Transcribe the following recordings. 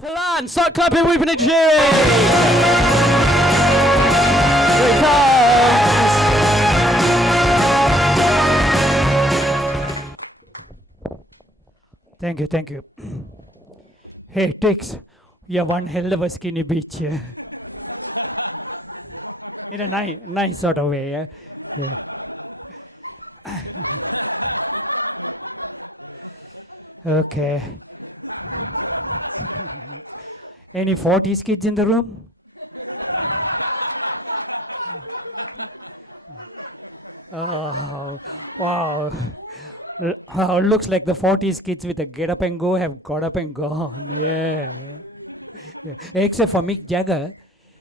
Palan, start clapping, we've been cheering! Here it comes! Thank you, thank you. Hey, Tix, you're one hell of a skinny bitch. In a nice sort of way, yeah? Okay. Any 40s kids in the room? Oh, wow. Oh, looks like the 40s kids with a get up and go have got up and gone. Yeah. Except for Mick Jagger,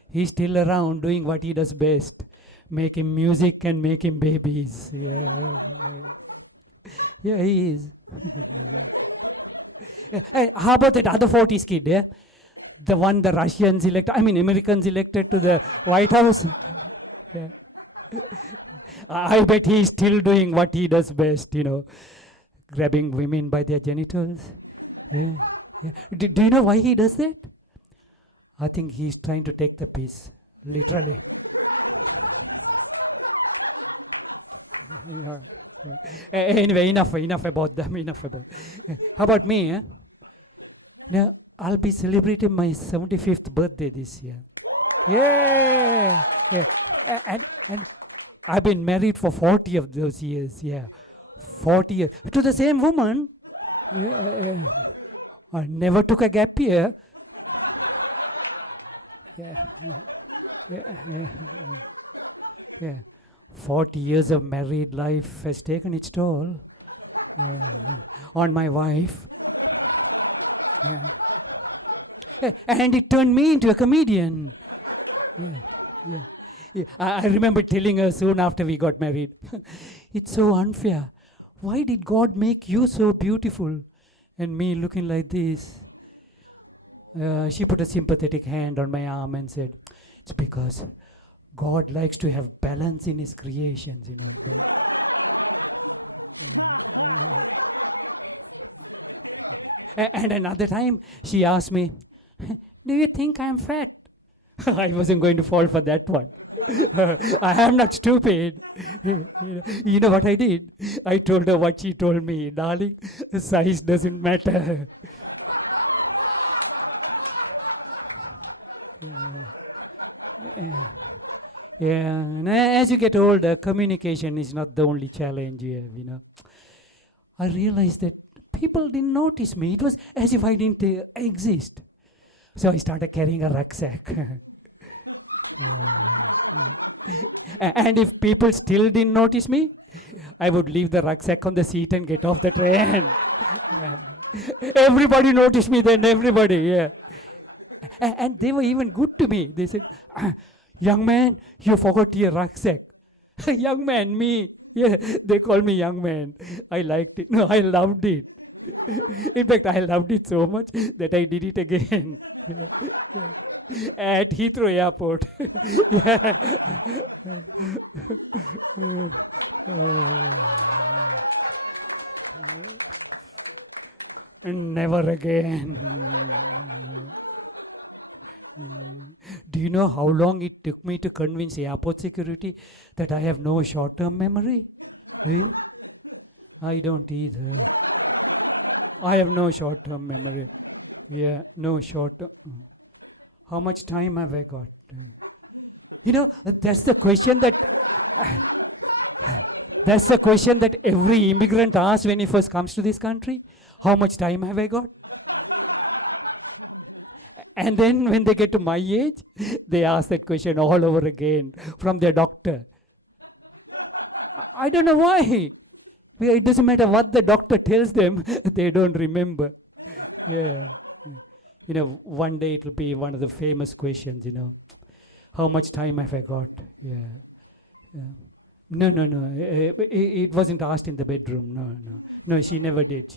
he's still around doing what he does best, making music and making babies. Yeah, he is. Hey, how about that other 40s kid, yeah? The one the Americans elected to the White House. Yeah. I bet he's still doing what he does best, grabbing women by their genitals. Yeah. Do you know why he does that? I think he's trying to take the piss, literally. Yeah. Anyway, enough about them. How about me? I'll be celebrating my 75th birthday this year. Yeah. And I've been married for 40 of those years. Yeah, 40 years to the same woman. Yeah. I never took a gap year. Yeah. 40 years of married life has taken its toll. Yeah. On my wife. Yeah. And it turned me into a comedian. Yeah. I remember telling her soon after we got married, it's so unfair. Why did God make you so beautiful and me looking like this? She put a sympathetic hand on my arm and said, it's because God likes to have balance in his creations, And another time she asked me, do you think I'm fat? I wasn't going to fall for that one. I am not stupid. You know what I did? I told her what she told me. Darling, size doesn't matter. Yeah. And as you get older, communication is not the only challenge you have, I realized that people didn't notice me. It was as if I didn't exist. So I started carrying a rucksack. And if people still didn't notice me, I would leave the rucksack on the seat and get off the train. Everybody noticed me then, everybody, yeah. And they were even good to me. They said, young man, you forgot your rucksack. Young man, me. Yeah, they call me young man. I liked it. No, I loved it. In fact, I loved it so much that I did it again. At Heathrow Airport. Never again. Do you know how long it took me to convince airport security that I have no short-term memory? Do you? I don't either. I have no short-term memory. Yeah, no short-term. How much time have I got? That's the question that every immigrant asks when he first comes to this country. How much time have I got? And then when they get to my age, they ask that question all over again from their doctor. I don't know why. It doesn't matter what the doctor tells them, they don't remember. Yeah. One day it will be one of the famous questions, how much time have I got? Yeah. No. It wasn't asked in the bedroom. No, she never did.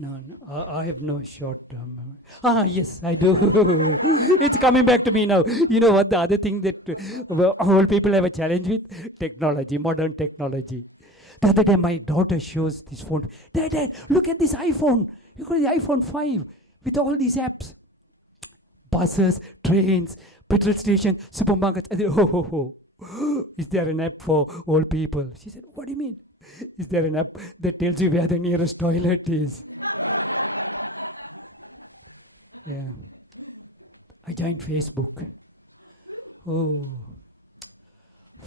No. I have no short term. Yes, I do. It's coming back to me now. You know what? The other thing that old people have a challenge with? Technology, modern technology. The other day, my daughter shows this phone. Dad, look at this iPhone. You got the iPhone 5. with all these apps. Buses, trains, petrol stations, supermarkets. I said, is there an app for old people? She said, what do you mean? Is there an app that tells you where the nearest toilet is? Yeah. I joined Facebook. Oh.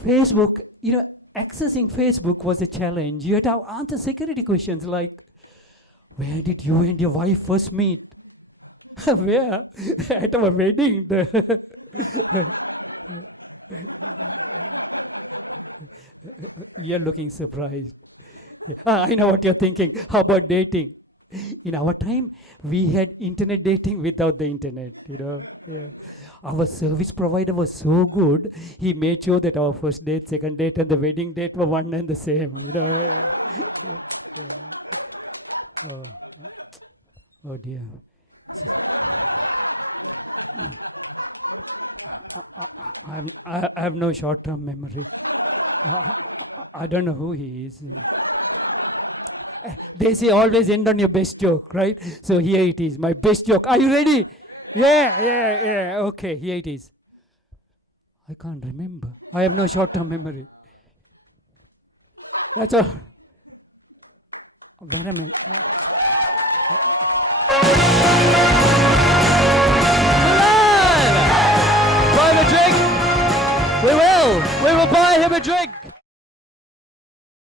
Facebook, accessing Facebook was a challenge. You had to answer security questions like, where did you and your wife first meet? Where? At our wedding. You're looking surprised. Yeah. I know what you're thinking. How about dating? In our time, we had internet dating without the internet. Yeah. Our service provider was so good, he made sure that our first date, second date, and the wedding date were one and the same. Yeah. Yeah. Yeah. Oh dear. This is- I have no short-term memory. Uh, I don't know who he is. They say always end on your best joke, right? So here it is, my best joke. Are you ready? Yeah, yeah, yeah. Okay, here it is. I can't remember. I have no short-term memory. That's all. Wait a minute.